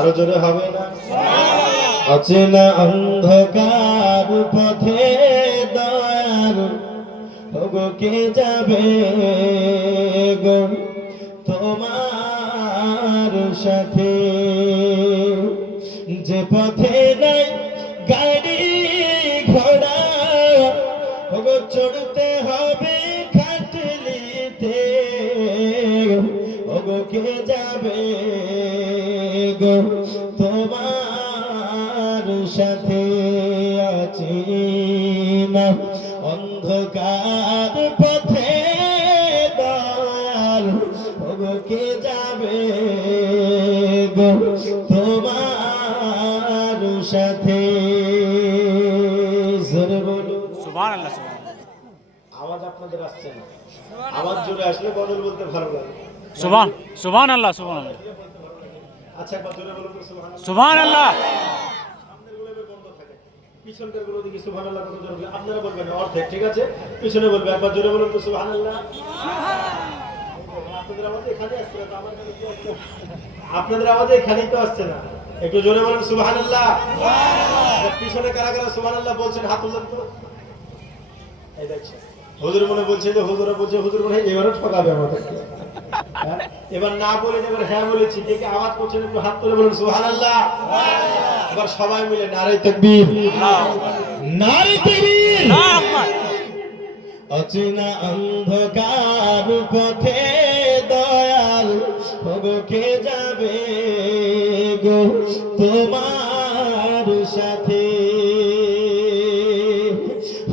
আরো জোরে হবে না? অচেনা অন্ধকার পথে দয়াল ওগো কে যাবে গো তোমার সাথে? যে পথে নাই গাড়ি ঘোড়া ওগো চড়তে হবে খাটলিতে ওগো কে যাবে গো তোমার সাথে? আছি না অন্ধকার পথে দয়াল ওগো কে যাবে গো তোমার সাথে? জোরে বলুন সুবহানাল্লাহ। আওয়াজ আপনাদের আসছে না, আওয়াজ জোরে আসলে বদল বলতে ভালো লাগে। সুবহানাল্লাহ সুবহানাল্লাহ আচ্ছা একবার জোরে বলুন তো সুবহানাল্লাহ। সুবহানাল্লাহ। সামনের গুলো বন্ধ থাকে, পিছনকার গুলো দিকে সুবহানাল্লাহ কত জোরে আপনারা বলবেন অর্ধেক, ঠিক আছে? পিছনে বলবে একবার জোরে বলুন তো সুবহানাল্লাহ। আপনাদের আওয়াজ এখানে আসছে না, আমার কাছে কি আসছে? আপনাদের আওয়াজ এখানেই তো আসছে না, একটু জোরে বলুন সুবহানাল্লাহ। পিছনে কারা কারা সুবহানাল্লাহ বলছেন হাত তুলুন তো। এই দেখছেন হুজুর মনে বলছে যে হুজুরা বলছে, হুজুর মনে এবারও ঠকাবে আমাদেরকে। এবার না বলে এবার হ্যাঁ বলেছি, দেখে আওয়াজ করছেন একটু হাত তুলে বলুন সুবহানাল্লাহ। এবার সবাই মিলে নারে তাকবীর, নারে তাকবীর। অচেনা অন্ধকার পথে দয়াল ওগো কে যাবে গো তোমার সাথে?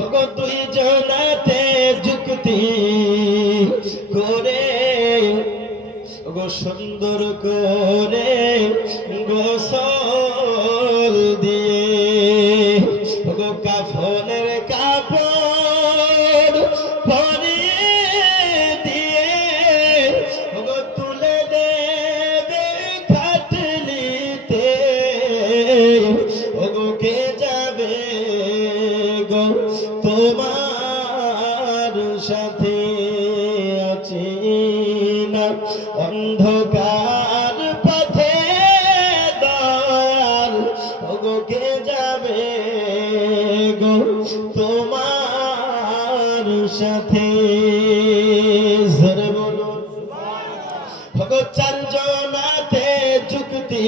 ওগো তুই জনাতে যুক্তি করে ওগো সুন্দর করে গোসল দিয়ে ওগো কাফনের কাপড় পরিয়ে দিয়ে ওগো তুলে দেবে খাটলিতে ওগো কে যাবে গো তোমার সাথে? আছি না অন্ধকার পথে দয়াল ওগো কে যাবে গো তোমার সাথে? জোরে বলুন ওগো চারজনাতে যুক্তি